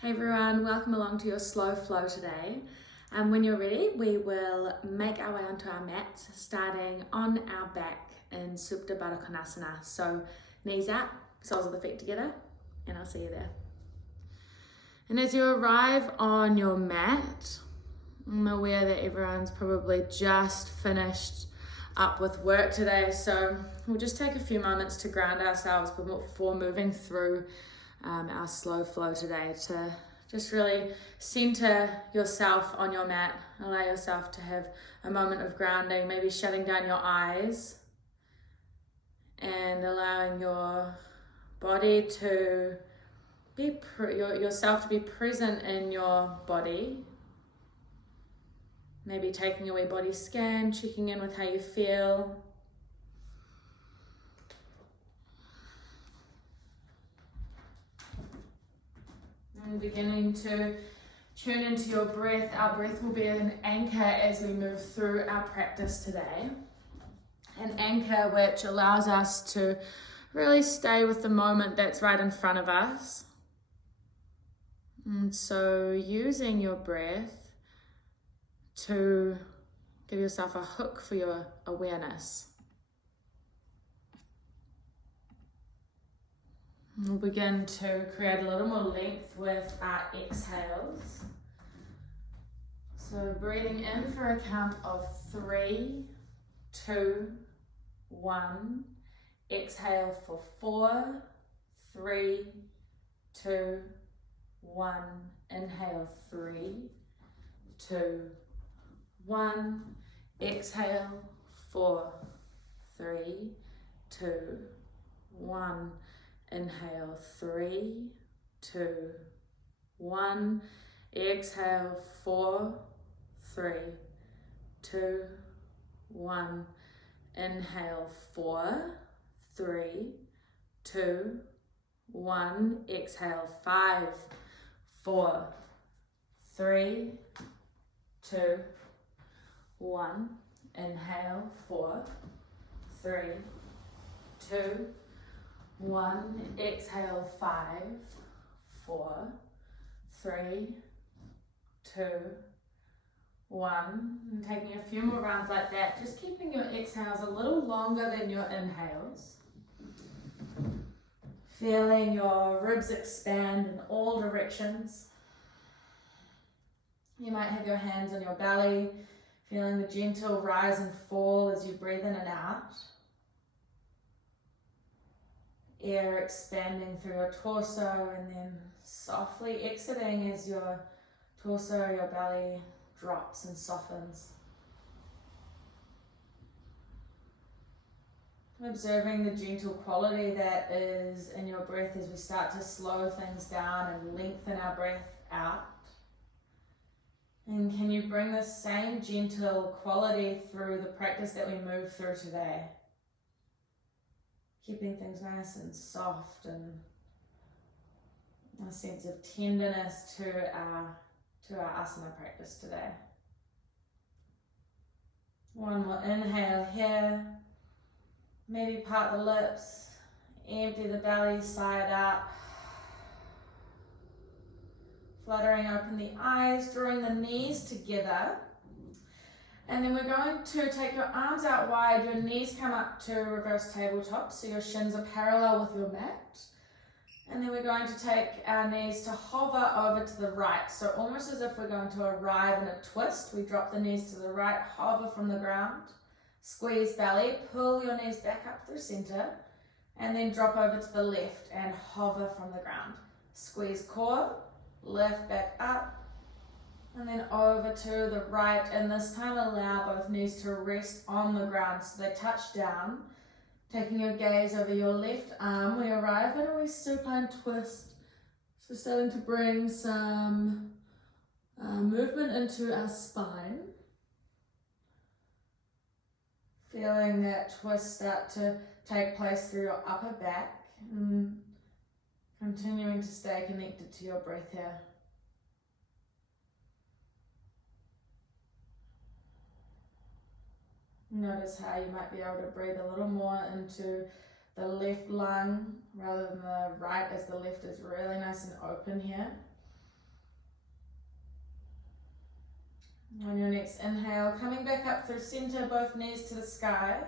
Hey everyone, welcome along to your slow flow today. And when you're ready, we will make our way onto our mats, starting on our back in Supta Baddha Konasana. So knees out, soles of the feet together, and I'll see you there. And as you arrive on your mat, I'm aware that everyone's probably just finished up with work today, so we'll just take a few moments to ground ourselves before moving through our slow flow today, to just really center yourself on your mat. Allow yourself to have a moment of grounding, maybe shutting down your eyes and allowing your body to be yourself to be present in your body. Maybe taking a wee body scan, checking in with how you feel. And beginning to tune into your breath. Our breath will be an anchor as we move through our practice today. An anchor which allows us to really stay with the moment that's right in front of us. And so using your breath to give yourself a hook for your awareness. We'll begin to create a little more length with our exhales. So breathing in for a count of 3, 2, 1. Exhale for 4, 3, 2, 1. Inhale 3, 2, 1. Exhale 4, 3, 2, 1. Inhale 3, 2, 1. Exhale 4, 3, 2, 1. Inhale 4, 3, 2, 1. Exhale 5, 4, 3, 2, 1. Inhale 4, 3, 2, 1. Exhale 5, 4, 3, 2, 1. And taking a few more rounds like that, just keeping your exhales a little longer than your inhales. Feeling your ribs expand in all directions. You might have your hands on your belly, feeling the gentle rise and fall as you breathe in and out. Air expanding through your torso and then softly exiting as your torso, your belly drops and softens. Observing the gentle quality that is in your breath as we start to slow things down and lengthen our breath out. And can you bring the same gentle quality through the practice that we move through today? Keeping things nice and soft and a sense of tenderness to our asana practice today. One more inhale here. Maybe part the lips, empty the belly, side out. Fluttering open the eyes, drawing the knees together. And then we're going to take your arms out wide, your knees come up to reverse tabletop, so your shins are parallel with your mat. And then we're going to take our knees to hover over to the right. So almost as if we're going to arrive in a twist, we drop the knees to the right, hover from the ground, squeeze belly, pull your knees back up through center, and then drop over to the left and hover from the ground. Squeeze core, lift back up, and then over to the right, and this time allow both knees to rest on the ground so they touch down. Taking your gaze over your left arm, we arrive at a wee supine twist. So starting to bring some movement into our spine. Feeling that twist start to take place through your upper back. And continuing to stay connected to your breath here. Notice how you might be able to breathe a little more into the left lung rather than the right, as the left is really nice and open here. On your next inhale, coming back up through center, both knees to the sky.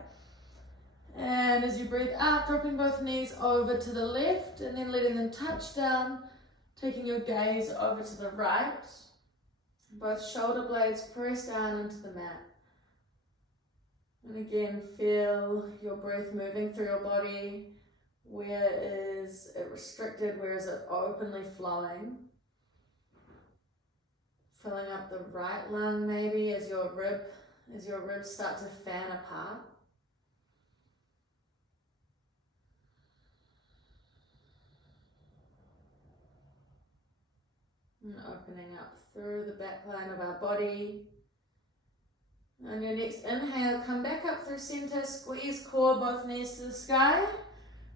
And as you breathe out, dropping both knees over to the left and then letting them touch down, taking your gaze over to the right. Both shoulder blades press down into the mat. And again, feel your breath moving through your body. Where is it restricted? Where is it openly flowing? Filling up the right lung maybe as your ribs start to fan apart. And opening up through the back line of our body. On your next inhale, come back up through center, squeeze core, both knees to the sky.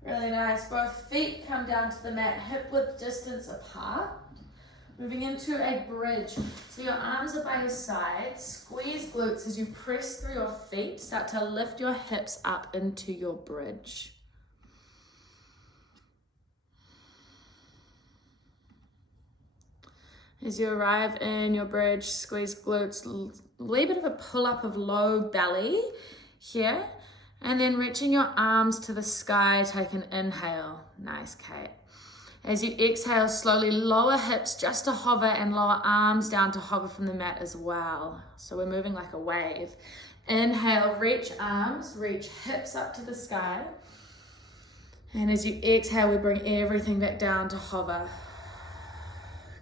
Really nice. Both feet come down to the mat, hip width distance apart. Moving into a bridge. So your arms are by your side. Squeeze glutes as you press through your feet. Start to lift your hips up into your bridge. As you arrive in your bridge, squeeze glutes, a little bit of a pull up of low belly here. And then reaching your arms to the sky, take an inhale. Nice, Kate. As you exhale, slowly lower hips just to hover and lower arms down to hover from the mat as well. So we're moving like a wave. Inhale, reach arms, reach hips up to the sky. And as you exhale, we bring everything back down to hover.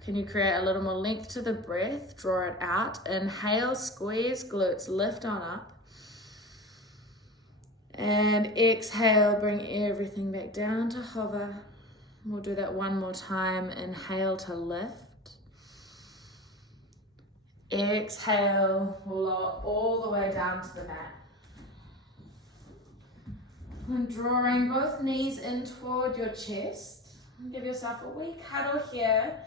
Can you create a little more length to the breath? Draw it out. Inhale, squeeze glutes, lift on up. And exhale, bring everything back down to hover. We'll do that one more time. Inhale to lift. Exhale, we'll lower all the way down to the mat. And drawing both knees in toward your chest. Give yourself a wee cuddle here.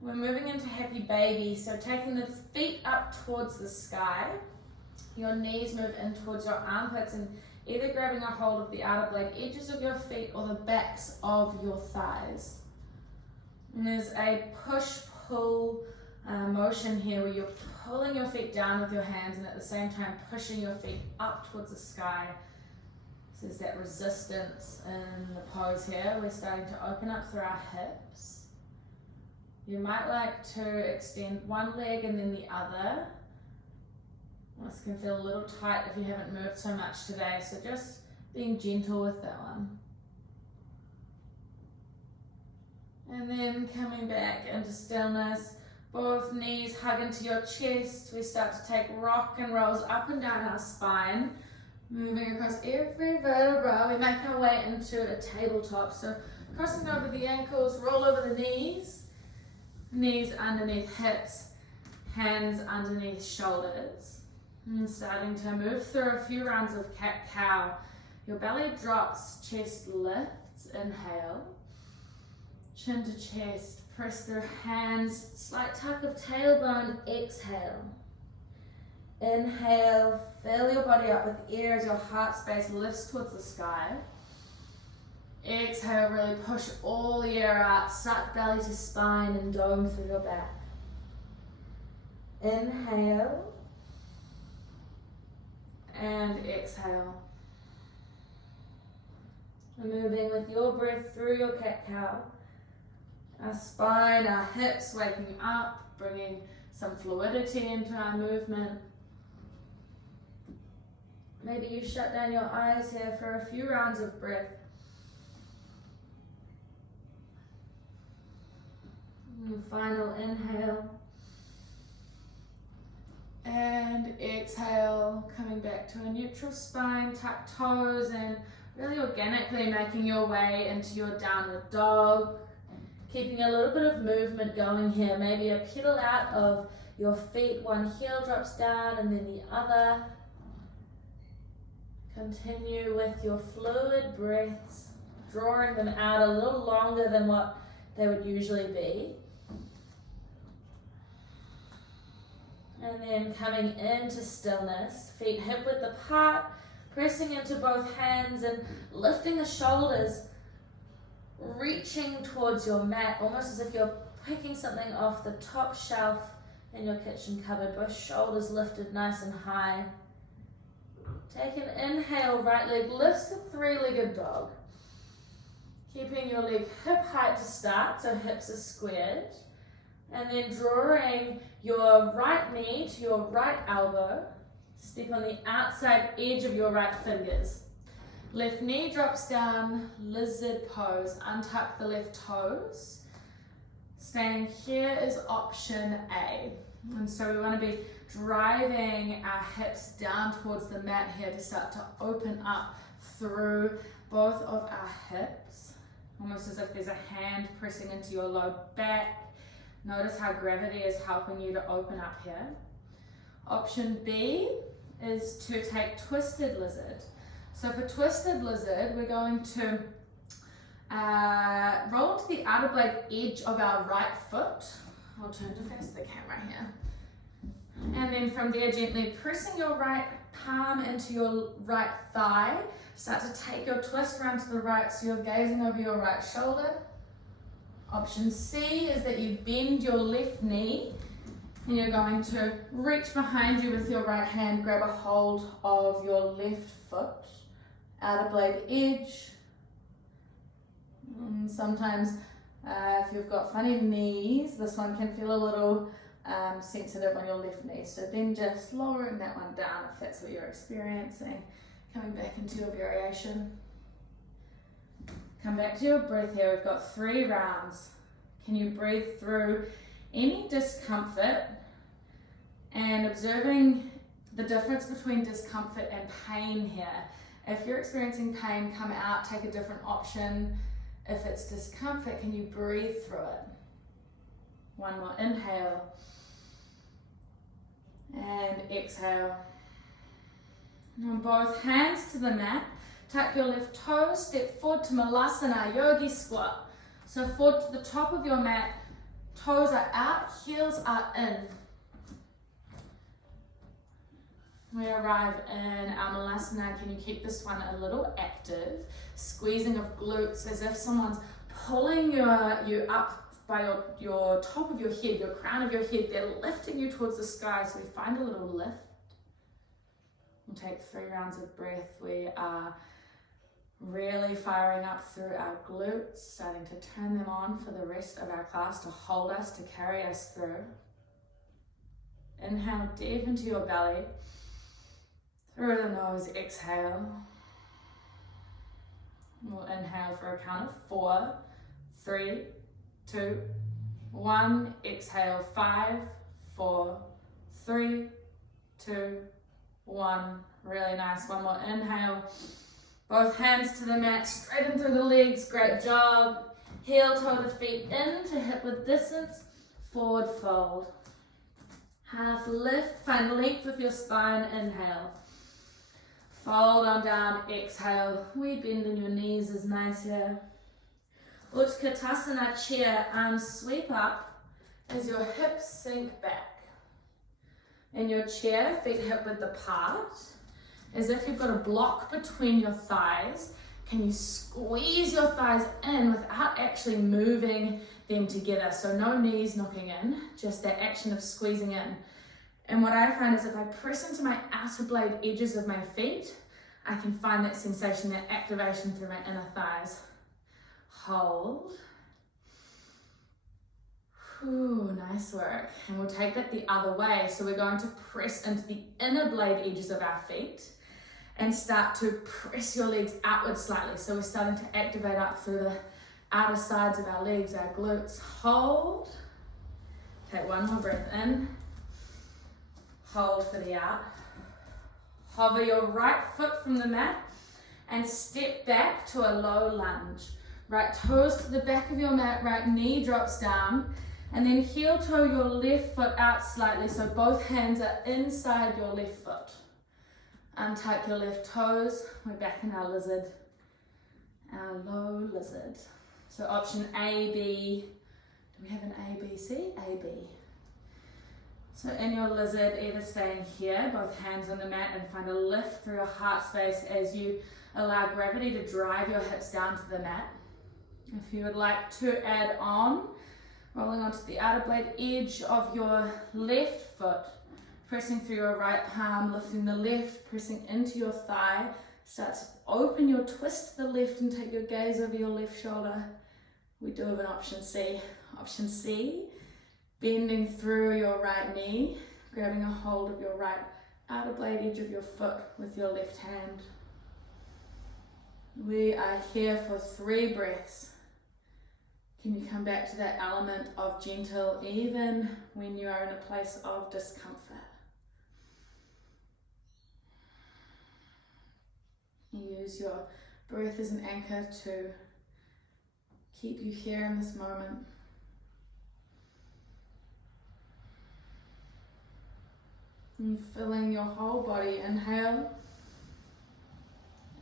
We're moving into happy baby. So taking the feet up towards the sky. Your knees move in towards your armpits and either grabbing a hold of the outer blade edges of your feet or the backs of your thighs. And there's a push-pull motion here where you're pulling your feet down with your hands and at the same time pushing your feet up towards the sky. So there's that resistance in the pose here. We're starting to open up through our hips. You might like to extend one leg and then the other. This can feel a little tight if you haven't moved so much today, so just being gentle with that one. And then coming back into stillness, both knees hug into your chest. We start to take rock and rolls up and down our spine, moving across every vertebra. We make our way into a tabletop, so crossing over the ankles, roll over the knees, knees underneath hips, hands underneath shoulders. And starting to move through a few rounds of cat-cow. Your belly drops, chest lifts, inhale. Chin to chest, press through hands, slight tuck of tailbone, exhale. Inhale, fill your body up with air as your heart space lifts towards the sky. Exhale, really push all the air out, suck belly to spine and dome through your back. Inhale. And exhale. Moving with your breath through your cat-cow. Our spine, our hips waking up, bringing some fluidity into our movement. Maybe you shut down your eyes here for a few rounds of breath. And final inhale. And exhale, coming back to a neutral spine, tuck toes, and really organically making your way into your downward dog. Keeping a little bit of movement going here, maybe a pedal out of your feet, one heel drops down and then the other. Continue with your fluid breaths, drawing them out a little longer than what they would usually be. And then coming into stillness, feet hip width apart, pressing into both hands and lifting the shoulders, reaching towards your mat, almost as if you're picking something off the top shelf in your kitchen cupboard, both shoulders lifted nice and high. Take an inhale, right leg lifts to three-legged dog. Keeping your leg hip height to start, so hips are squared. And then drawing your right knee to your right elbow. Step on the outside edge of your right fingers. Left knee drops down, lizard pose. Untuck the left toes. Staying here is option A. And so we want to be driving our hips down towards the mat here to start to open up through both of our hips. Almost as if there's a hand pressing into your low back. Notice how gravity is helping you to open up here. Option B is to take twisted lizard. So for twisted lizard, we're going to roll to the outer blade edge of our right foot. I'll turn to face the camera here. And then from there, gently pressing your right palm into your right thigh. Start to take your twist around to the right, so you're gazing over your right shoulder. Option C is that you bend your left knee and you're going to reach behind you with your right hand, grab a hold of your left foot, outer blade edge. And sometimes if you've got funny knees, this one can feel a little sensitive on your left knee. So then just lowering that one down if that's what you're experiencing. Coming back into your variation. Come back to your breath here. We've got 3 rounds. Can you breathe through any discomfort and observing the difference between discomfort and pain here. If you're experiencing pain, come out, take a different option. If it's discomfort, can you breathe through it? One more inhale and exhale. And both hands to the mat. Tuck your left toes, step forward to Malasana, yogi squat. So forward to the top of your mat, toes are out, heels are in. We arrive in our Malasana. Can you keep this one a little active? Squeezing of glutes as if someone's pulling you up by your top of your head, your crown of your head. They're lifting you towards the sky, so we find a little lift. We'll take 3 rounds of breath. We are really firing up through our glutes, starting to turn them on for the rest of our class to hold us, to carry us through. Inhale deep into your belly. Through the nose, exhale. We'll inhale for a count of 4, 3, 2, 1. Exhale, 5, 4, 3, 2, 1. Really nice. One more inhale. Both hands to the mat, straighten through the legs. Great job. Heel toe the feet in to hip width distance. Forward fold. Half lift. Find length with your spine. Inhale. Fold on down, exhale. We bend in your knees is nice here. Utkatasana chair, arms sweep up as your hips sink back. In your chair, feet hip width apart. As if you've got a block between your thighs. Can you squeeze your thighs in without actually moving them together? So no knees knocking in, just that action of squeezing in. And what I find is if I press into my outer blade edges of my feet, I can find that sensation, that activation through my inner thighs. Hold. Ooh, nice work. And we'll take that the other way. So we're going to press into the inner blade edges of our feet and start to press your legs outward slightly. So we're starting to activate up through the outer sides of our legs, our glutes. Hold. Take one more breath in. Hold for the out. Hover your right foot from the mat and step back to a low lunge. Right toes to the back of your mat, right knee drops down, and then heel toe your left foot out slightly so both hands are inside your left foot. Untuck your left toes. We're back in our lizard, our low lizard. So option A, B. Do we have an A, B, C? A, B. So in your lizard, either staying here, both hands on the mat, and find a lift through your heart space as you allow gravity to drive your hips down to the mat. If you would like to add on Rolling onto the outer blade edge of your left foot. Pressing through your right palm, lifting the left, pressing into your thigh. Start to open your twist to the left and take your gaze over your left shoulder. We do have an option C. Option C, bending through your right knee, grabbing a hold of your right outer blade edge of your foot with your left hand. We are here for 3 breaths. Can you come back to that element of gentle even when you are in a place of discomfort? Use your breath as an anchor to keep you here in this moment. And filling your whole body. Inhale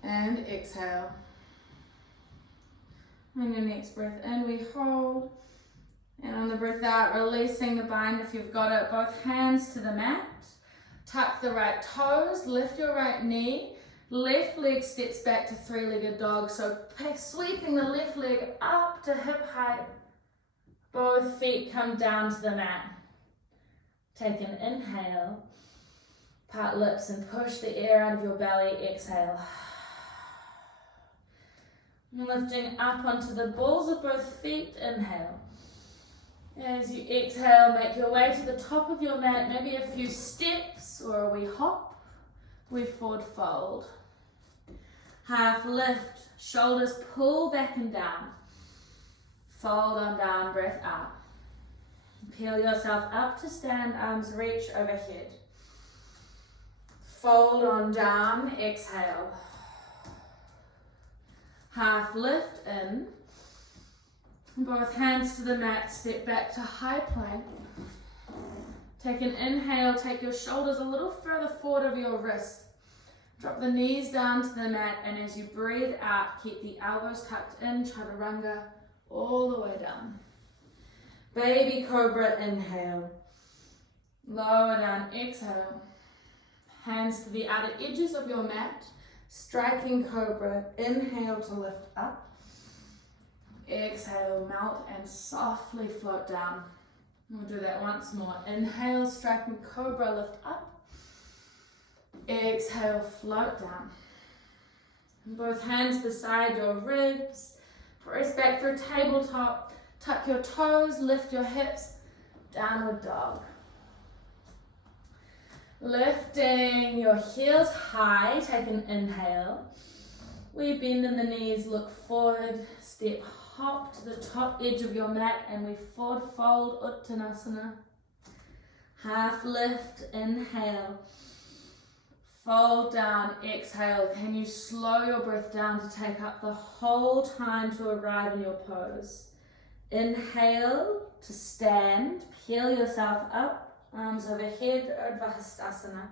and exhale. On your next breath in, we hold. And on the breath out, releasing the bind if you've got it. Both hands to the mat. Tuck the right toes, lift your right knee. Left leg steps back to 3-legged dog. So sweeping the left leg up to hip height. Both feet come down to the mat. Take an inhale. Part lips and push the air out of your belly. Exhale. Lifting up onto the balls of both feet. Inhale. As you exhale, make your way to the top of your mat. Maybe a few steps or a wee hop. We forward fold. Half lift, shoulders pull back and down. Fold on down, breath out. Peel yourself up to stand, arms reach overhead. Fold on down, exhale. Half lift in. Both hands to the mat, step back to high plank. Take an inhale, take your shoulders a little further forward of your wrist. Drop the knees down to the mat, and as you breathe out, keep the elbows tucked in, chaturanga, all the way down. Baby cobra, inhale. Lower down, exhale. Hands to the outer edges of your mat. Striking cobra, inhale to lift up. Exhale, melt and softly float down. We'll do that once more. Inhale, striking cobra, lift up. Exhale, float down. Both hands beside your ribs. Press back through tabletop. Tuck your toes, lift your hips. Downward dog. Lifting your heels high, take an inhale. We bend in the knees, look forward, step hop to the top edge of your mat, and we forward fold, Uttanasana. Half lift, inhale. Fold down, exhale. Can you slow your breath down to take up the whole time to arrive in your pose? Inhale to stand, peel yourself up, arms overhead, Urdhva.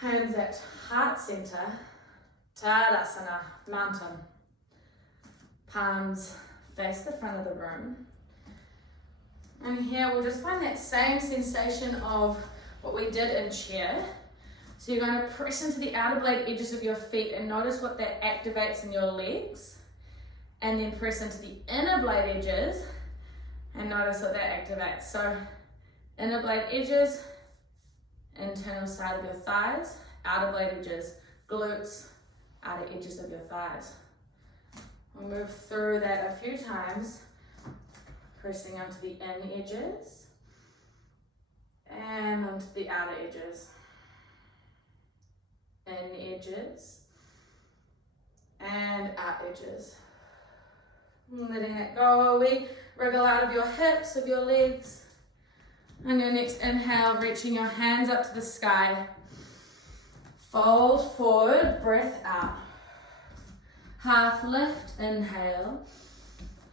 Hands at heart center, Tadasana, mountain. Palms face the front of the room. And here we'll just find that same sensation of what we did in chair. So you're going to press into the outer blade edges of your feet and notice what that activates in your legs. And then press into the inner blade edges and notice what that activates. So inner blade edges, internal side of your thighs, outer blade edges, glutes, outer edges of your thighs. We'll move through that a few times, pressing onto the in edges and onto the outer edges. In edges and out edges. Letting it go. We wriggle out of your hips, of your legs. On your next inhale, reaching your hands up to the sky. Fold forward, breath out. Half lift, inhale.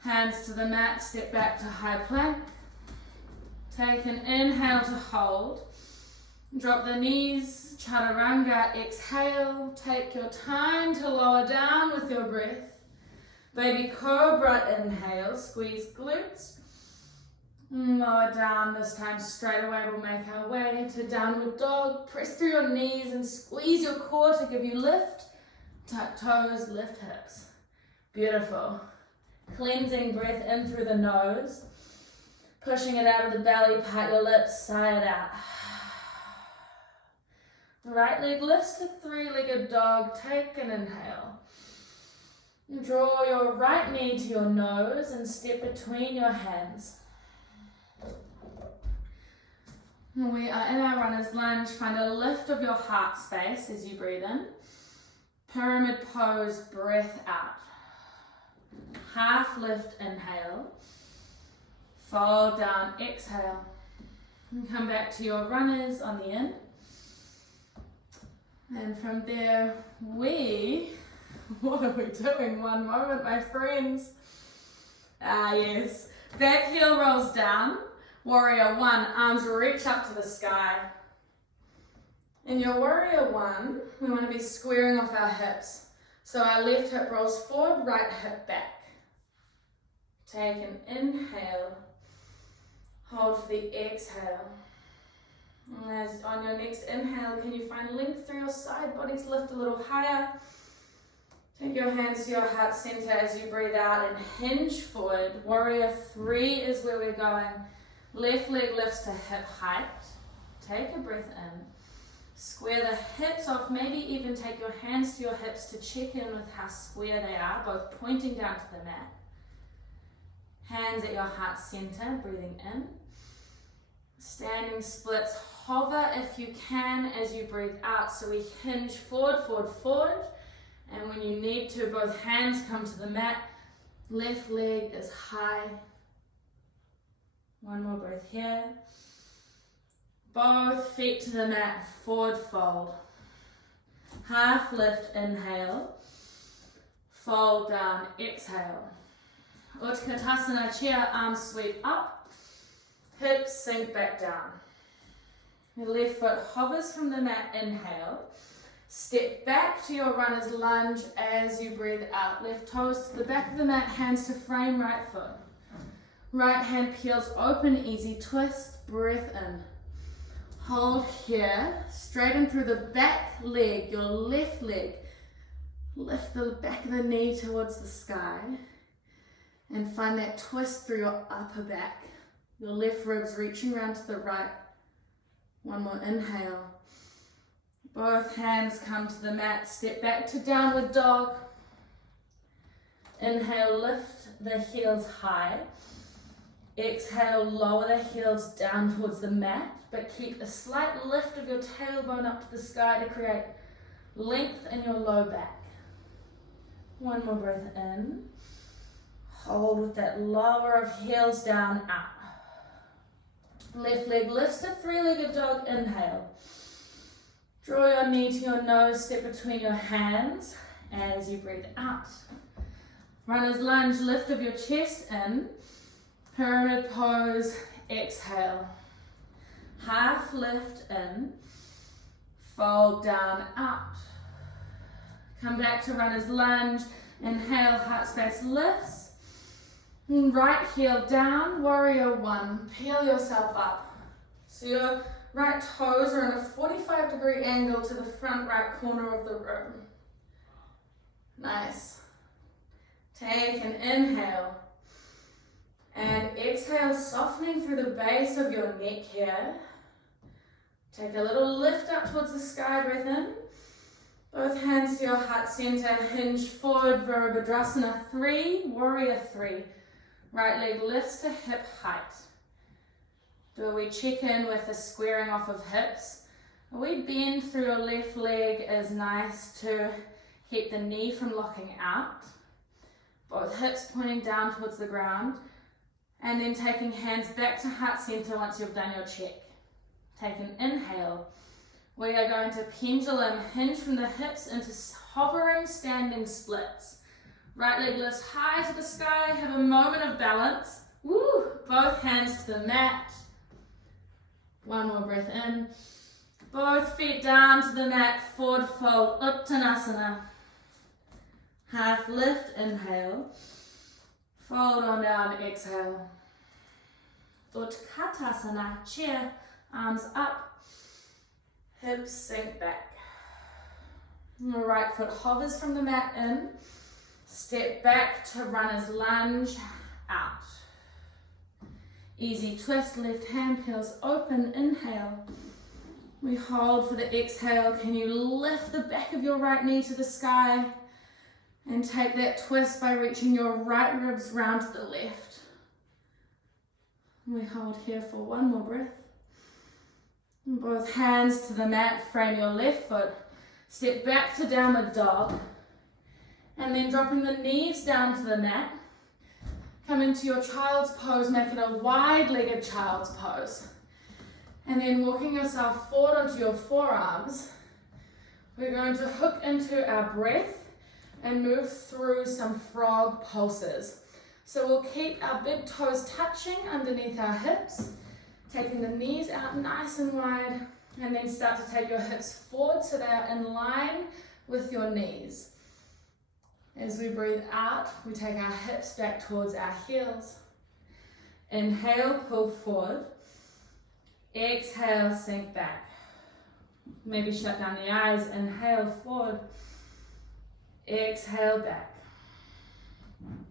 Hands to the mat, step back to high plank. Take an inhale to hold. Drop the knees, chaturanga, exhale. Take your time to lower down with your breath. Baby cobra, inhale, squeeze glutes. Lower down, this time straight away we'll make our way to downward dog. Press through your knees and squeeze your core to give you lift. Tuck toes, lift hips. Beautiful. Cleansing breath in through the nose. Pushing it out of the belly, part your lips, sigh it out. Right leg lifts to three-legged dog. Take an inhale. Draw your right knee to your nose and step between your hands. We are in our runner's lunge. Find a lift of your heart space as you breathe in. Pyramid pose, breath out. Half lift, inhale. Fold down, exhale. And come back to your runners on the in. And from there, what are we doing? One moment, my friends. Yes. Back heel rolls down. Warrior one, arms reach up to the sky. In your warrior one, we want to be squaring off our hips. So our left hip rolls forward, right hip back. Take an inhale. Hold for the exhale. As on your next inhale, can you find length through your side bodies? Lift a little higher. Take your hands to your heart center as you breathe out and hinge forward. Warrior three is where we're going. Left leg lifts to hip height. Take a breath in. Square the hips off. Maybe even take your hands to your hips to check in with how square they are, both pointing down to the mat. Hands at your heart center, breathing in. Standing splits. Hover if you can as you breathe out. So we hinge forward, forward, forward. And when you need to, both hands come to the mat. Left leg is high. One more breath here. Both feet to the mat, forward fold. Half lift, inhale. Fold down, exhale. Utkatasana chair, arms sweep up. Hips sink back down. Your left foot hovers from the mat, inhale. Step back to your runner's lunge as you breathe out. Left toes to the back of the mat, hands to frame right foot. Right hand peels open, easy twist, breath in. Hold here, straighten through the back leg, your left leg. Lift the back of the knee towards the sky and find that twist through your upper back. Your left ribs reaching around to the right. One more inhale. Both hands come to the mat, step back to downward dog. Inhale, lift the heels high. Exhale, lower the heels down towards the mat, but keep a slight lift of your tailbone up to the sky to create length in your low back. One more breath in. Hold with that lower of heels down, out. Left leg lifts to three-legged dog, inhale. Draw your knee to your nose, step between your hands as you breathe out. Runner's lunge, lift of your chest in. Pyramid pose, exhale. Half lift in. Fold down, out. Come back to runner's lunge. Inhale, heart space lifts. Right heel down, warrior one. Peel yourself up. So your right toes are in a 45-degree angle to the front right corner of the room. Nice. Take an inhale. And exhale, softening through the base of your neck here. Take a little lift up towards the sky, breath in. Both hands to your heart center, hinge forward, Virabhadrasana 3, warrior 3. Right leg lifts to hip height. Do we check in with the squaring off of hips? We bend through your left leg is nice to keep the knee from locking out. Both hips pointing down towards the ground. And then taking hands back to heart center once you've done your check. Take an inhale. We are going to pendulum hinge from the hips into hovering standing splits. Right leg lifts high to the sky. Have a moment of balance. Woo! Both hands to the mat. One more breath in. Both feet down to the mat. Forward fold. Uttanasana. Half lift. Inhale. Fold on down. Exhale. Utkatasana. Chair. Arms up. Hips sink back. The right foot hovers from the mat in. Step back to runner's lunge, out. Easy twist, left hand peels open, inhale. We hold for the exhale. Can you lift the back of your right knee to the sky and take that twist by reaching your right ribs round to the left. We hold here for one more breath. Both hands to the mat, frame your left foot. Step back to downward dog. And then dropping the knees down to the mat. Come into your child's pose, make it a wide-legged child's pose. And then walking yourself forward onto your forearms, we're going to hook into our breath and move through some frog pulses. So we'll keep our big toes touching underneath our hips, taking the knees out nice and wide, and then start to take your hips forward so they're in line with your knees. As we breathe out, we take our hips back towards our heels. Inhale, pull forward. Exhale, sink back. Maybe shut down the eyes. Inhale, forward. Exhale, back.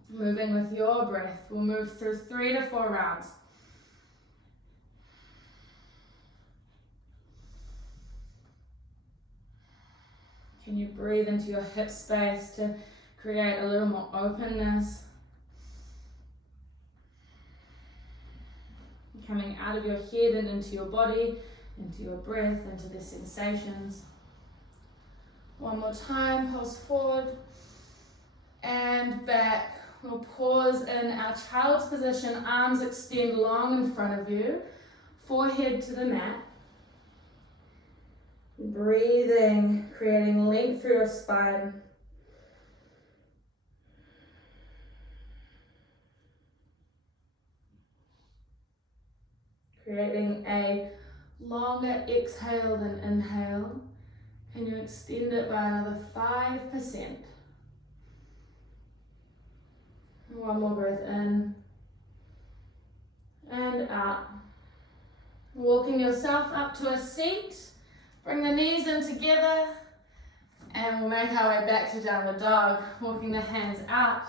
Moving with your breath. We'll move through 3 to 4 rounds. Can you breathe into your hip space to create a little more openness? Coming out of your head and into your body, into your breath, into the sensations. One more time, pulse forward and back. We'll pause in our child's position, arms extend long in front of you, forehead to the mat. Breathing, creating length through your spine. Creating a longer exhale than inhale. Can you extend it by another 5%? One more breath in and out. Walking yourself up to a seat. Bring the knees in together and we'll make our way back to downward dog. Walking the hands out,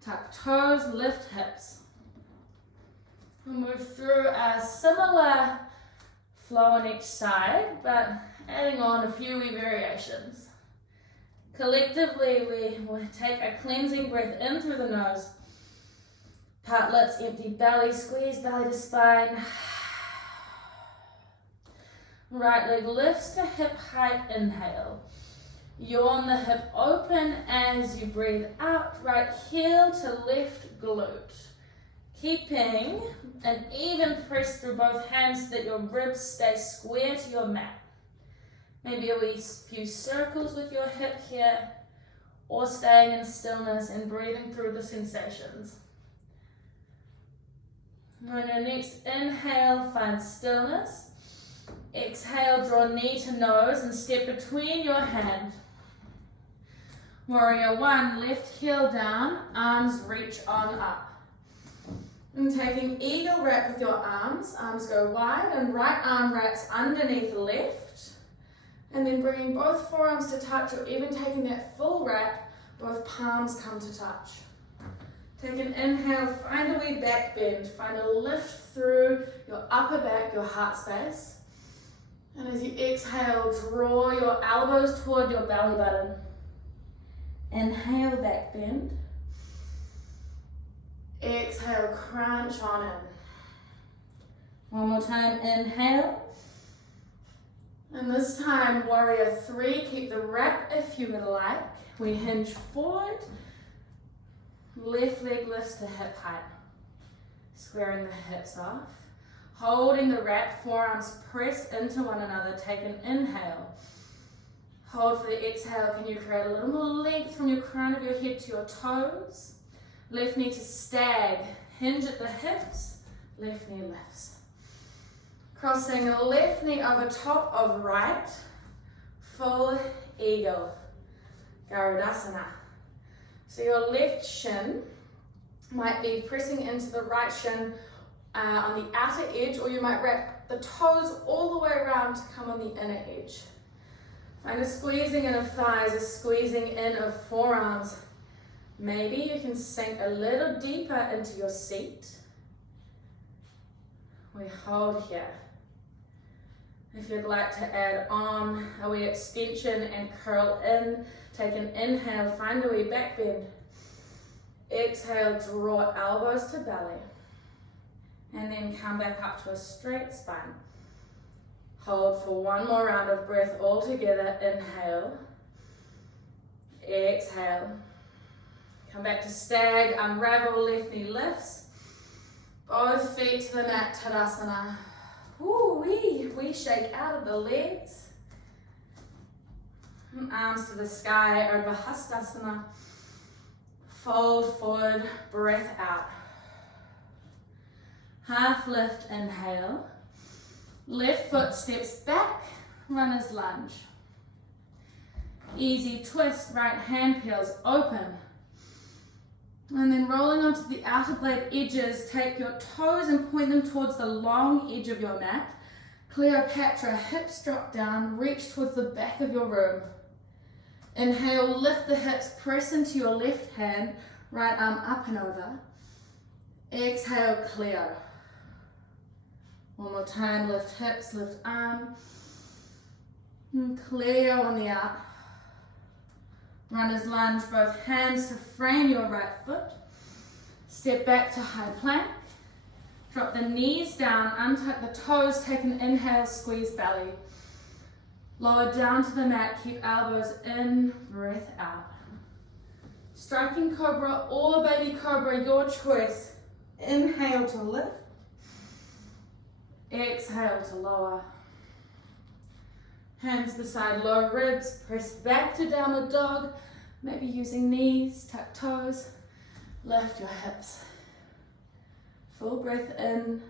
tuck toes, lift hips. We'll move through a similar flow on each side, but adding on a few wee variations. Collectively, we will take a cleansing breath in through the nose. Partlets, empty belly, squeeze belly to spine. Right leg lifts to hip height, inhale. Yawn the hip open as you breathe out. Right heel to left glute. Keeping an even press through both hands so that your ribs stay square to your mat. Maybe a few circles with your hip here, or staying in stillness and breathing through the sensations. On your next inhale, find stillness. Exhale, draw knee to nose and step between your hand. Warrior one, left heel down, arms reach on up. And taking eagle wrap with your arms go wide and right arm wraps underneath left. And then bringing both forearms to touch, or even taking that full wrap, both palms come to touch. Take an inhale, find a wee back bend, find a lift through your upper back, your heart space. And as you exhale, draw your elbows toward your belly button. Inhale, back bend. Exhale, crunch on in. One more time, inhale. And this time, warrior three, keep the wrap if you would like. We hinge forward. Left leg lifts to hip height. Squaring the hips off. Holding the wrap, forearms press into one another. Take an inhale. Hold for the exhale. Can you create a little more length from your crown of your head to your toes? Left knee to stag. Hinge at the hips. Left knee lifts. Crossing left knee over top of right. Full eagle. Garudasana. So your left shin might be pressing into the right shin on the outer edge, or you might wrap the toes all the way around to come on the inner edge. Find a squeezing in of thighs, a squeezing in of forearms. Maybe you can sink a little deeper into your seat. We hold here. If you'd like to add on a wee extension and curl in, take an inhale, find a wee back bend. Exhale, draw elbows to belly. And then come back up to a straight spine. Hold for one more round of breath all together. Inhale. Exhale. Come back to stag, unravel, left knee lifts. Both feet to the mat, Tadasana. Woo-wee, we shake out of the legs. Arms to the sky, over Hastasana. Fold forward, breath out. Half lift, inhale. Left foot steps back, runner's lunge. Easy twist, right hand peels open. And then rolling onto the outer blade edges, take your toes and point them towards the long edge of your mat. Cleopatra, hips drop down, reach towards the back of your room. Inhale, lift the hips, press into your left hand, right arm up and over. Exhale, Cleo. One more time, lift hips, lift arm. And Cleo on the out. Runner's lunge, both hands to frame your right foot. Step back to high plank. Drop the knees down, untuck the toes, take an inhale, squeeze belly. Lower down to the mat, keep elbows in, breath out. Striking cobra or baby cobra, your choice. Inhale to lift. Exhale to lower. Hands beside low ribs, press back to downward dog, maybe using knees, tuck toes, lift your hips. Full breath in,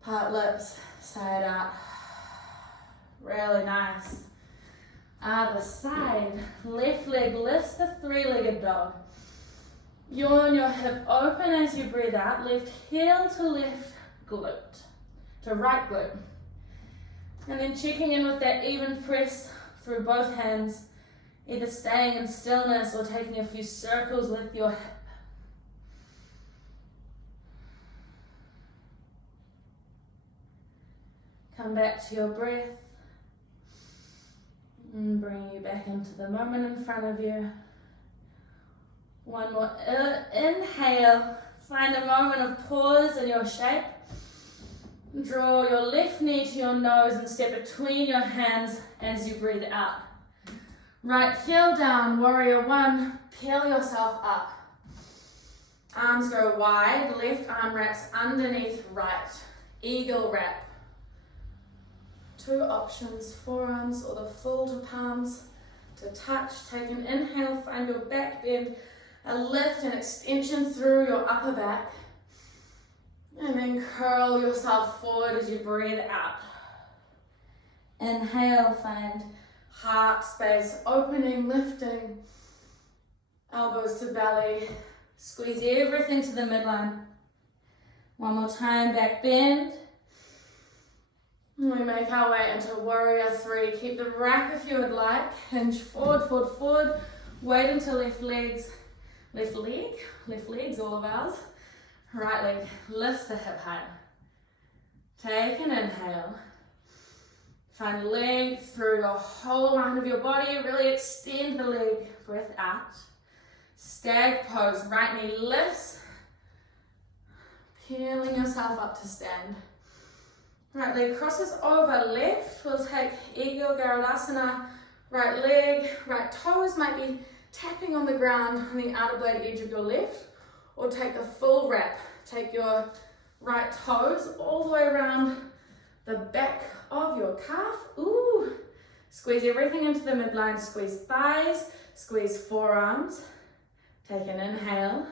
part lips, side out. Really nice. Other side, left leg lifts the three-legged dog. Yawn your hip open as you breathe out, left heel to left glute, to right glute. And then checking in with that even press through both hands, either staying in stillness or taking a few circles with your hip. Come back to your breath and bring you back into the moment in front of you. One more inhale, find a moment of pause in your shape. Draw your left knee to your nose and step between your hands as you breathe out. Right heel down, warrior one, peel yourself up. Arms go wide, left arm wraps underneath right. Eagle wrap. Two options, forearms or the full to palms to touch. Take an inhale, find your back bend, a lift and extension through your upper back. And then curl yourself forward as you breathe out. Inhale, find heart space, opening, lifting. Elbows to belly. Squeeze everything to the midline. One more time, back bend. And we make our way into warrior three. Keep the wrap if you would like. Hinge forward, forward, forward. Wait until left legs, left legs, all of ours. Right leg lifts the hip height. Take an inhale. Find length through your whole line of your body. Really extend the leg. Breath out. Stag pose. Right knee lifts. Peeling yourself up to stand. Right leg crosses over left. We'll take Eagle Garudasana. Right leg, right toes might be tapping on the ground on the outer blade edge of your left. Or take the full wrap. Take your right toes all the way around the back of your calf. Ooh. Squeeze everything into the midline. Squeeze thighs. Squeeze forearms. Take an inhale.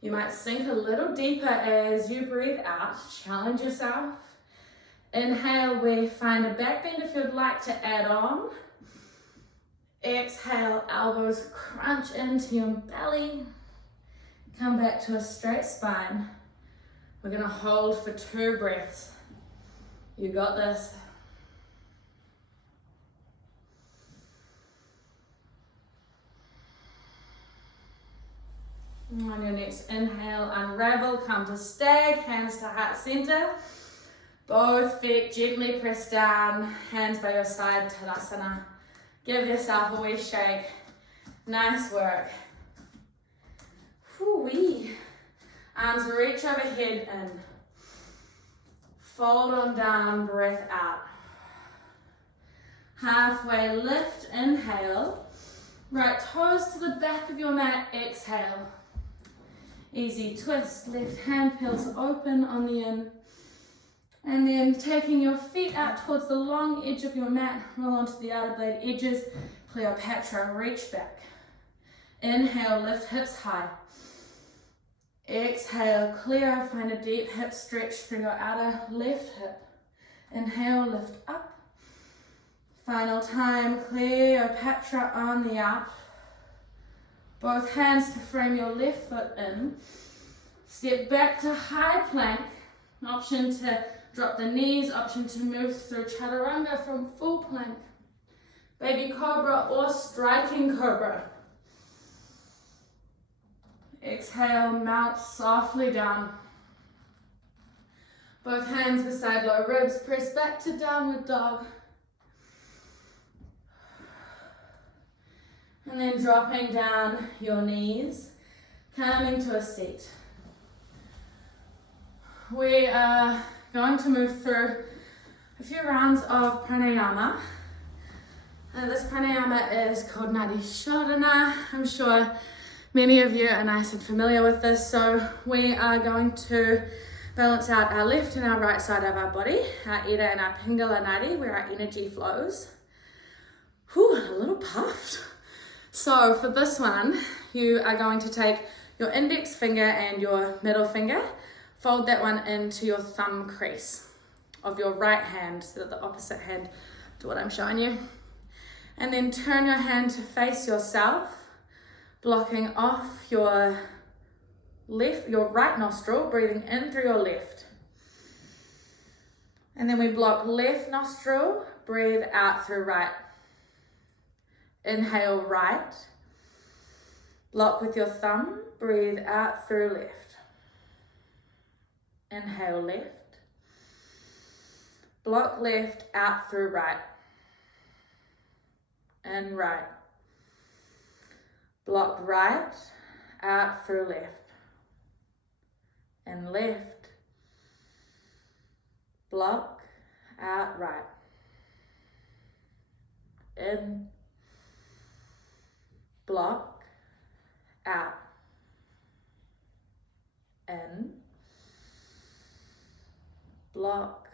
You might sink a little deeper as you breathe out. Challenge yourself. Inhale, we find a back bend if you'd like to add on. Exhale, elbows crunch into your belly. Come back to a straight spine. We're going to hold for 2 breaths. You got this. On your next inhale, unravel, come to stag, hands to heart center. Both feet gently press down, hands by your side, Tadasana. Give yourself a wee shake. Nice work. Whoo-wee. Arms reach overhead in. Fold on down, breath out. Halfway lift, inhale. Right toes to the back of your mat, exhale. Easy twist, left hand peels open on the in. And then taking your feet out towards the long edge of your mat, roll onto the outer blade edges, Cleopatra, reach back. Inhale, lift hips high. Exhale, Cleo, find a deep hip stretch through your outer left hip. Inhale, lift up. Final time, Cleopatra on the up. Both hands to frame your left foot in. Step back to high plank. Option to drop the knees, option to move through chaturanga from full plank. Baby cobra or striking cobra. Exhale, mount softly down. Both hands beside low ribs, press back to downward dog. And then dropping down your knees, coming to a seat. We are going to move through a few rounds of pranayama. This pranayama is called Nadi Shardana. I'm sure many of you are nice and familiar with this. So we are going to balance out our left and our right side of our body, our Ida and our Pingala Nadi, where our energy flows. Whew, a little puffed. So for this one, you are going to take your index finger and your middle finger, fold that one into your thumb crease of your right hand, so the opposite hand to what I'm showing you. And then turn your hand to face yourself, blocking off your right nostril, breathing in through your left. And then we block left nostril, breathe out through right. Inhale right, block with your thumb, breathe out through left. Inhale left, block left, out through right. In right, block right, out through left. In left, block, out right. In, block, out. In, block,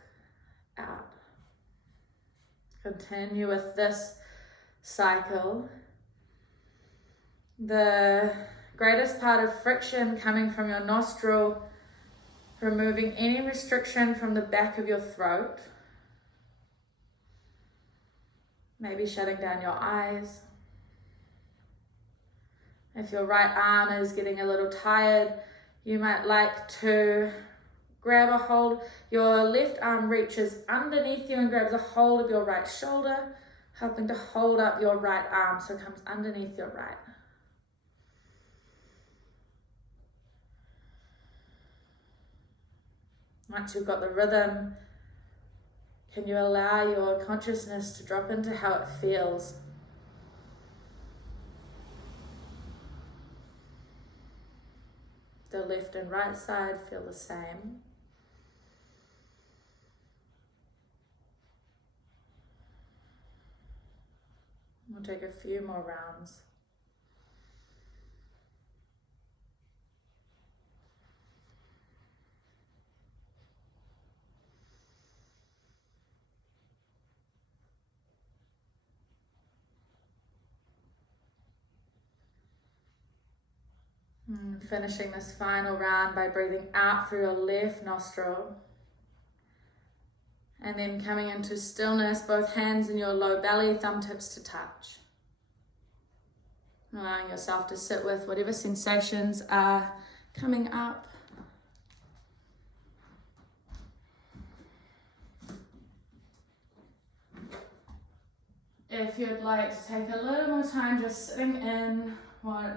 out. Continue with this cycle. The greatest part of friction coming from your nostril, removing any restriction from the back of your throat. Maybe shutting down your eyes. If your right arm is getting a little tired, you might like to grab a hold. Your left arm reaches underneath you and grabs a hold of your right shoulder, helping to hold up your right arm so it comes underneath your right. Once you've got the rhythm, can you allow your consciousness to drop into how it feels? The left and right side feel the same. We'll take a few more rounds. Finishing this final round by breathing out through your left nostril. And then coming into stillness, both hands in your low belly, thumb tips to touch. Allowing yourself to sit with whatever sensations are coming up. If you'd like to take a little more time just sitting in what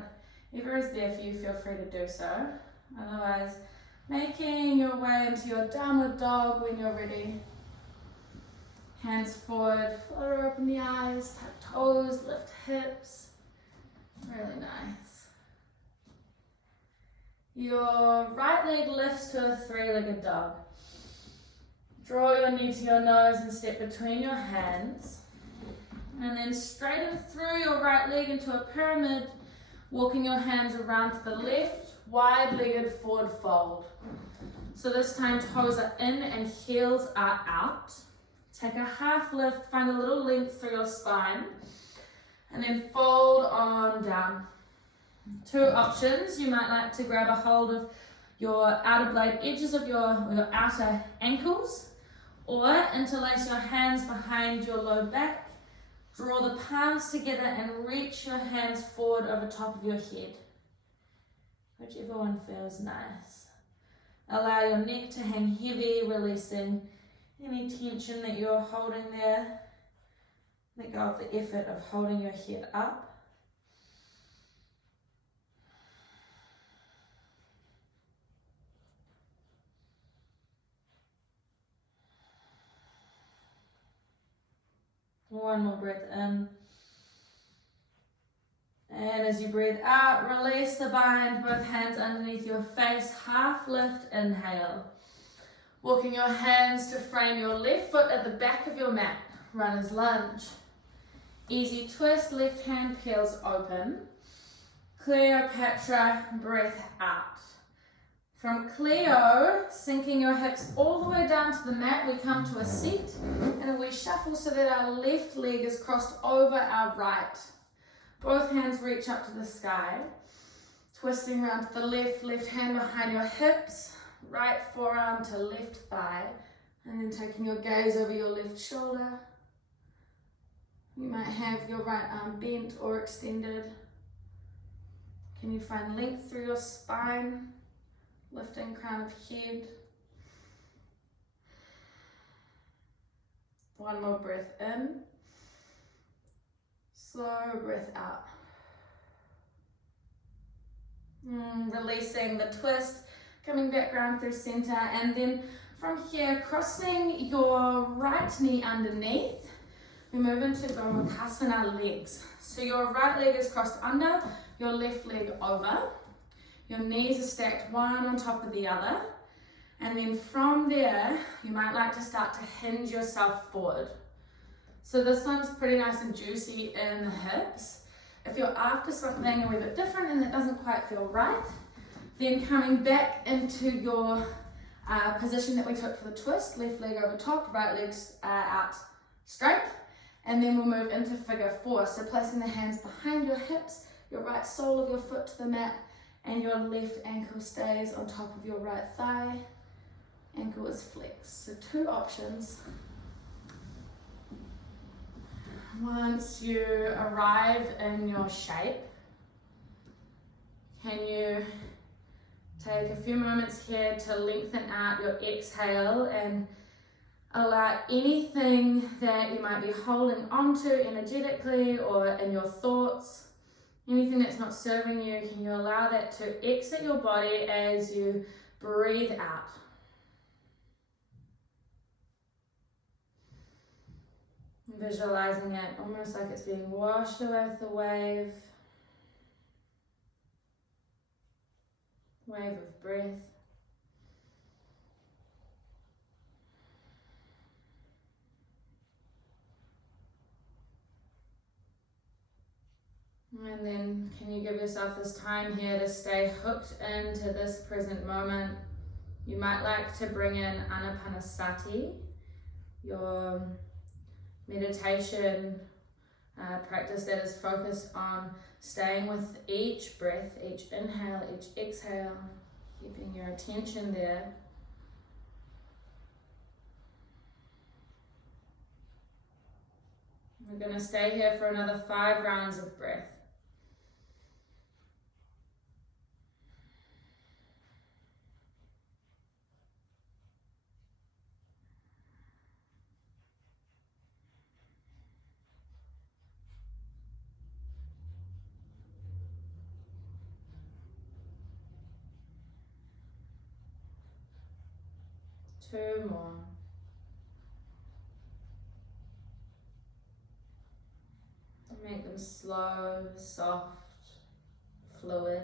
Whoever is there for you, feel free to do so. Otherwise, making your way into your downward dog when you're ready. Hands forward, flutter open the eyes, tap toes, lift hips. Really nice. Your right leg lifts to a three-legged dog. Draw your knee to your nose and step between your hands. And then straighten through your right leg into a pyramid, walking your hands around to the left, wide-legged forward fold. So this time toes are in and heels are out. Take a half lift, find a little length through your spine, and then fold on down. Two options. You might like to grab a hold of your outer blade edges of your outer ankles, or interlace your hands behind your low back. Draw the palms together and reach your hands forward over top of your head. Whichever one feels nice. Allow your neck to hang heavy, releasing any tension that you're holding there. Let go of the effort of holding your head up. One more breath in. And as you breathe out, release the bind, both hands underneath your face, half lift, inhale. Walking your hands to frame your left foot at the back of your mat, runner's lunge. Easy twist, left hand peels open. Cleopatra, breath out. From Cleo, sinking your hips all the way down to the mat, we come to a seat and we shuffle so that our left leg is crossed over our right. Both hands reach up to the sky. Twisting around to the left hand behind your hips, right forearm to left thigh, and then taking your gaze over your left shoulder. You might have your right arm bent or extended. Can you find length through your spine? Lifting crown of head. One more breath in. Slow breath out. Releasing the twist, coming back round through center, and then from here, crossing your right knee underneath, we move into Garudasana legs. So your right leg is crossed under, your left leg over. Your knees are stacked one on top of the other. And then from there, you might like to start to hinge yourself forward. So this one's pretty nice and juicy in the hips. If you're after something a wee bit different and that doesn't quite feel right, then coming back into your position that we took for the twist, left leg over top, right leg's out straight. And then we'll move into figure four. So placing the hands behind your hips, your right sole of your foot to the mat, and your left ankle stays on top of your right thigh. Ankle is flexed. So two options. Once you arrive in your shape, can you take a few moments here to lengthen out your exhale and allow anything that you might be holding onto energetically or in your thoughts, anything that's not serving you, can you allow that to exit your body as you breathe out? Visualizing it almost like it's being washed away with a wave of breath. And then can you give yourself this time here to stay hooked into this present moment? You might like to bring in Anapanasati, your meditation practice that is focused on staying with each breath, each inhale, each exhale, keeping your attention there. We're going to stay here for another 5 rounds of breath. 2 more. Make them slow, soft, fluid.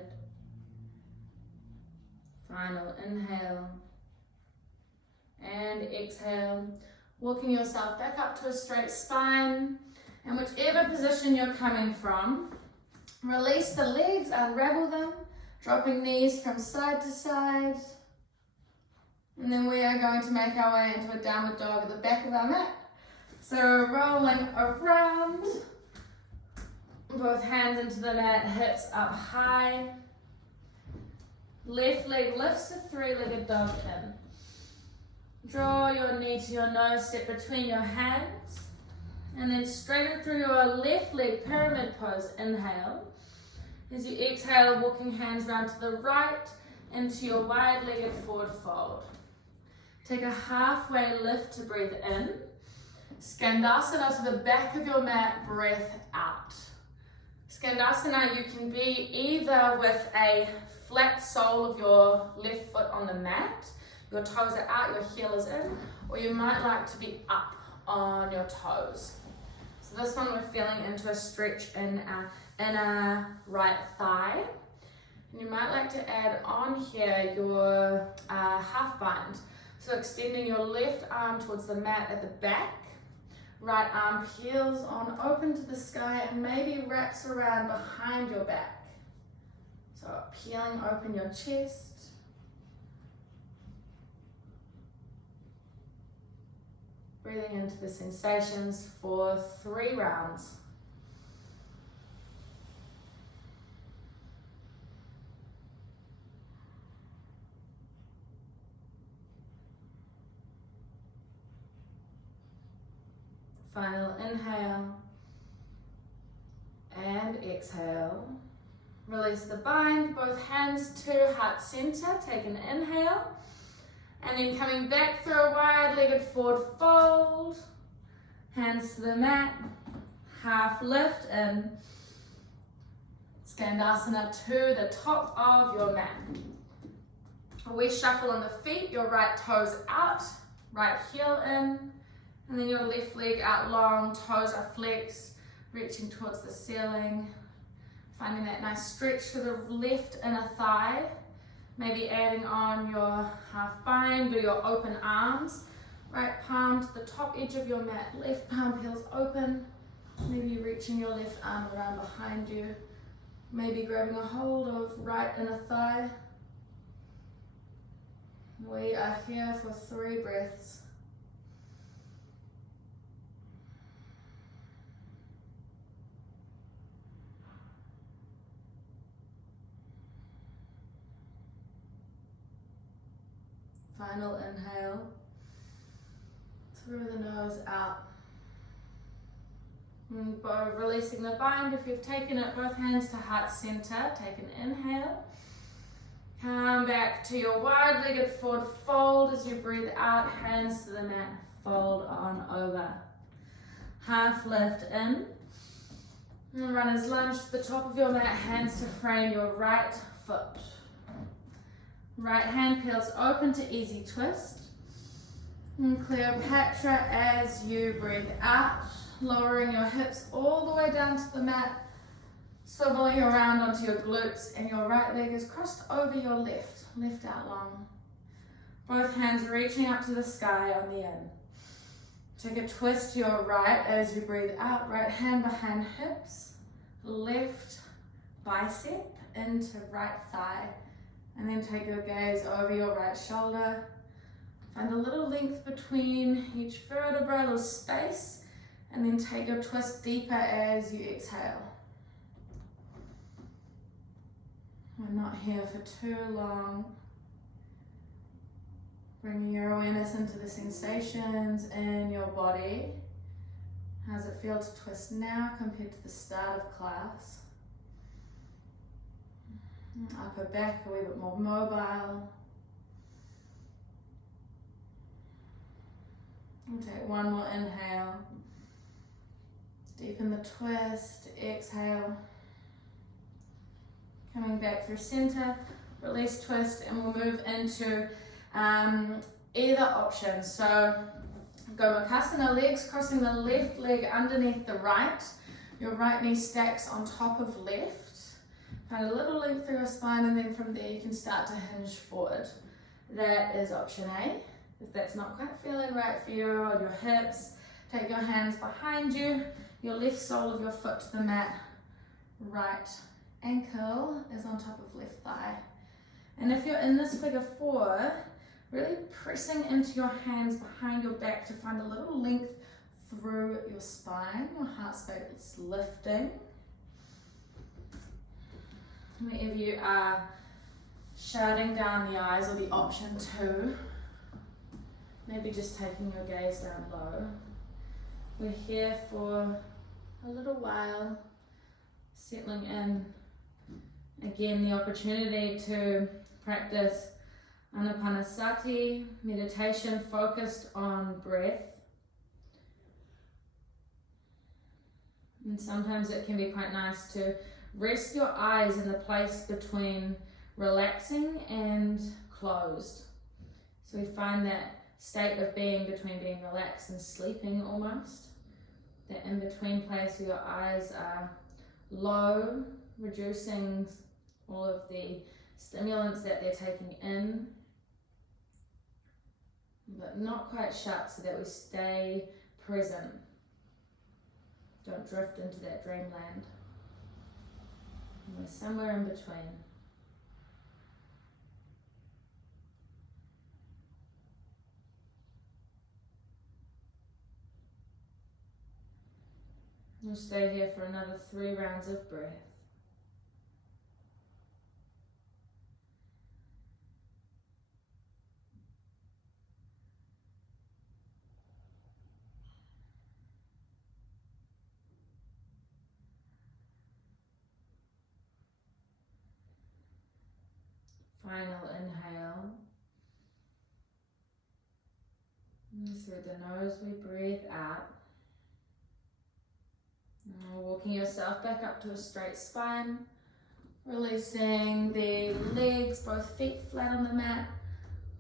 Final inhale and exhale. Walking yourself back up to a straight spine, and whichever position you're coming from, release the legs, unravel them, dropping knees from side to side. And then we are going to make our way into a downward dog at the back of our mat. So rolling around, both hands into the mat, hips up high. Left leg lifts to 3-legged dog in. Draw your knee to your nose, step between your hands. And then straighten through your left leg, pyramid pose, inhale. As you exhale, walking hands round to the right into your wide-legged forward fold. Take a halfway lift to breathe in. Skandasana to the back of your mat, breath out. Skandasana, you can be either with a flat sole of your left foot on the mat, your toes are out, your heel is in, or you might like to be up on your toes. So this one we're feeling into a stretch in our inner right thigh. And you might like to add on here your half bind. So extending your left arm towards the mat at the back, right arm peels on open to the sky and maybe wraps around behind your back. So peeling open your chest. Breathing into the sensations for 3 rounds. Final inhale and exhale. Release the bind, both hands to heart center. Take an inhale. And then coming back through a wide-legged forward fold. Hands to the mat. Half lift in. Skandasana to the top of your mat. We shuffle on the feet, your right toes out, right heel in. And then your left leg out long, toes are flexed, reaching towards the ceiling. Finding that nice stretch for the left inner thigh. Maybe adding on your half bind or your open arms. Right palm to the top edge of your mat, left palm peels open. Maybe reaching your left arm around behind you. Maybe grabbing a hold of right inner thigh. We are here for 3 breaths. Final inhale, through the nose, out. And releasing the bind, if you've taken it, both hands to heart center, take an inhale. Come back to your wide-legged forward fold as you breathe out, hands to the mat, fold on over. Half lift in. And runner's lunge to the top of your mat, hands to frame your right foot. Right hand peels open to easy twist. And Cleopatra as you breathe out, lowering your hips all the way down to the mat, swiveling around onto your glutes, and your right leg is crossed over your left, left out long. Both hands reaching up to the sky on the in. Take a twist to your right as you breathe out, right hand behind hips, left bicep into right thigh. And then take your gaze over your right shoulder. Find a little length between each vertebra, a little space, and then take your twist deeper as you exhale. We're not here for too long. Bringing your awareness into the sensations in your body. How does it feel to twist now compared to the start of class? Upper back a wee bit more mobile. We'll take one more inhale. Deepen the twist, exhale. Coming back through center, release twist, and we'll move into either option. So Gomukhasana, legs crossing the left leg underneath the right. Your right knee stacks on top of left. Find a little length through your spine, and then from there you can start to hinge forward. That is option A. If that's not quite feeling right for you, or your hips, take your hands behind you, your left sole of your foot to the mat, right ankle is on top of left thigh. And if you're in this figure 4, really pressing into your hands behind your back to find a little length through your spine, your heart space lifting. Wherever you are, shutting down the eyes, or the option 2, maybe just taking your gaze down low. We're here for a little while, settling in. Again, the opportunity to practice Anapanasati, meditation focused on breath. And sometimes it can be quite nice to rest your eyes in the place between relaxing and closed. So we find that state of being between being relaxed and sleeping almost. That in-between place where your eyes are low, reducing all of the stimulants that they're taking in, but not quite shut, so that we stay present. Don't drift into that dreamland. And we're somewhere in between. We'll stay here for another 3 rounds of breath. Final inhale. And through the nose we breathe out. And walking yourself back up to a straight spine. Releasing the legs, both feet flat on the mat.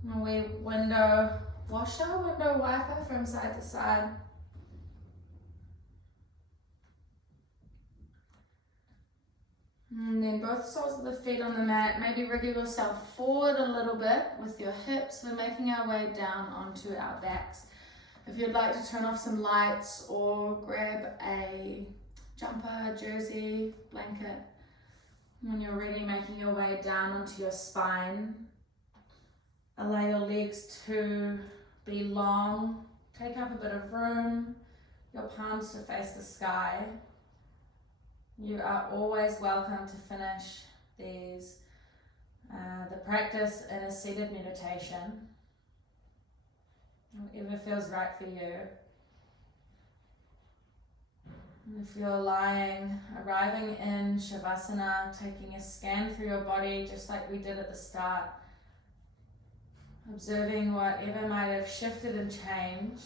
And we window washer, window wiper from side to side. And then both soles of the feet on the mat. Maybe wriggle yourself forward a little bit with your hips. We're making our way down onto our backs. If you'd like to turn off some lights or grab a jumper, jersey, blanket, when you're ready, making your way down onto your spine. Allow your legs to be long. Take up a bit of room. Your palms to face the sky. You are always welcome to finish the practice in a seated meditation. Whatever feels right for you. If you're lying, arriving in Shavasana, taking a scan through your body just like we did at the start. Observing whatever might have shifted and changed.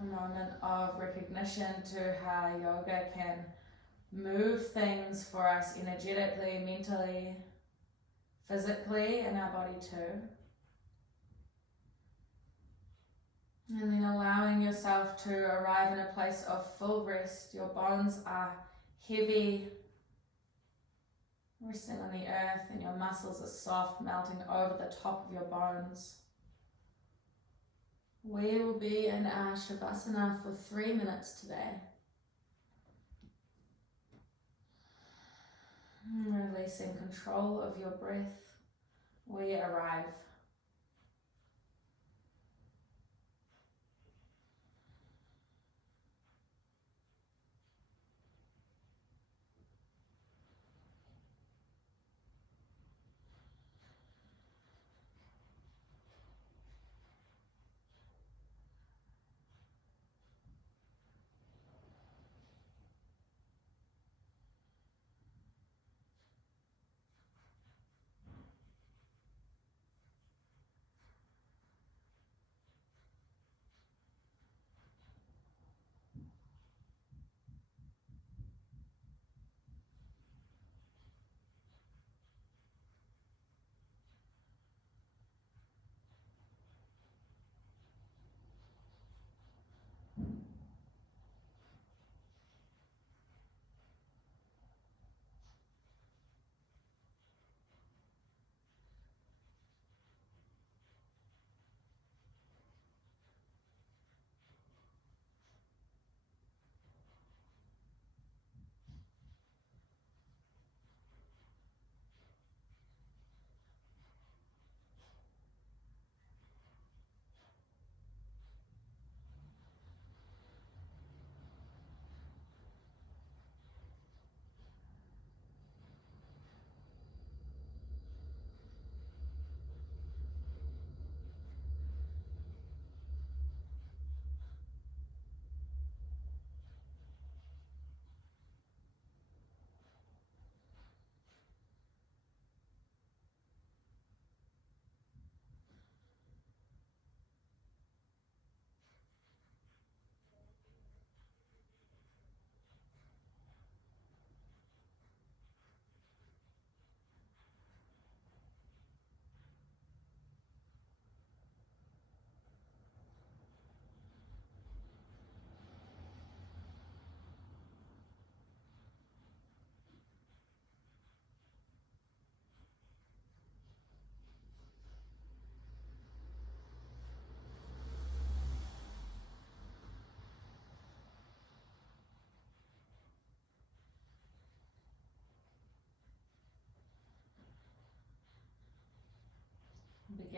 A moment of recognition to how yoga can move things for us energetically, mentally, physically, in our body too. And then allowing yourself to arrive in a place of full rest. Your bones are heavy, resting on the earth, and your muscles are soft, melting over the top of your bones. We will be in our Shavasana for 3 minutes today. Releasing control of your breath. We arrive.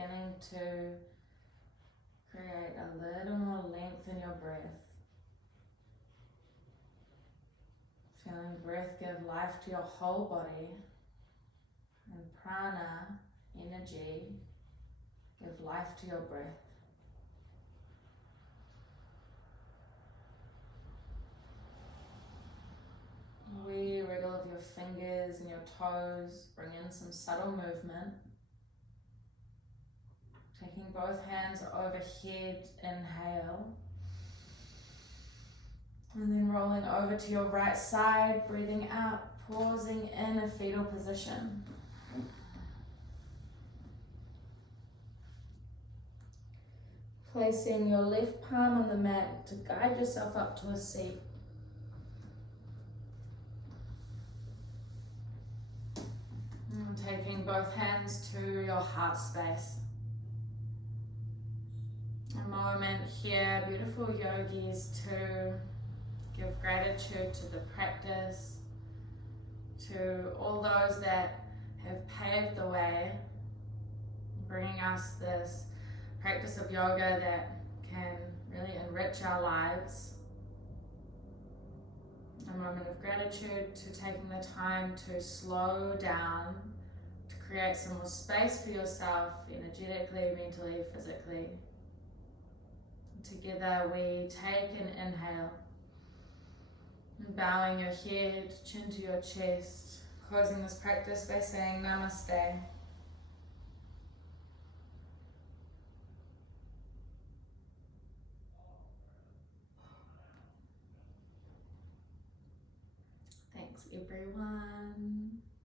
beginning to create a little more length in your breath. Feeling breath give life to your whole body, and prana, energy, give life to your breath. Wee wiggle of your fingers and your toes, bring in some subtle movement. Taking both hands overhead, inhale. And then rolling over to your right side, breathing out, pausing in a fetal position. Placing your left palm on the mat to guide yourself up to a seat. And taking both hands to your heart space. A moment here, beautiful yogis, to give gratitude to the practice, to all those that have paved the way, bringing us this practice of yoga that can really enrich our lives. A moment of gratitude to taking the time to slow down, to create some more space for yourself energetically, mentally, physically. Together we take an inhale, and bowing your head, chin to your chest, closing this practice by saying namaste. Thanks everyone.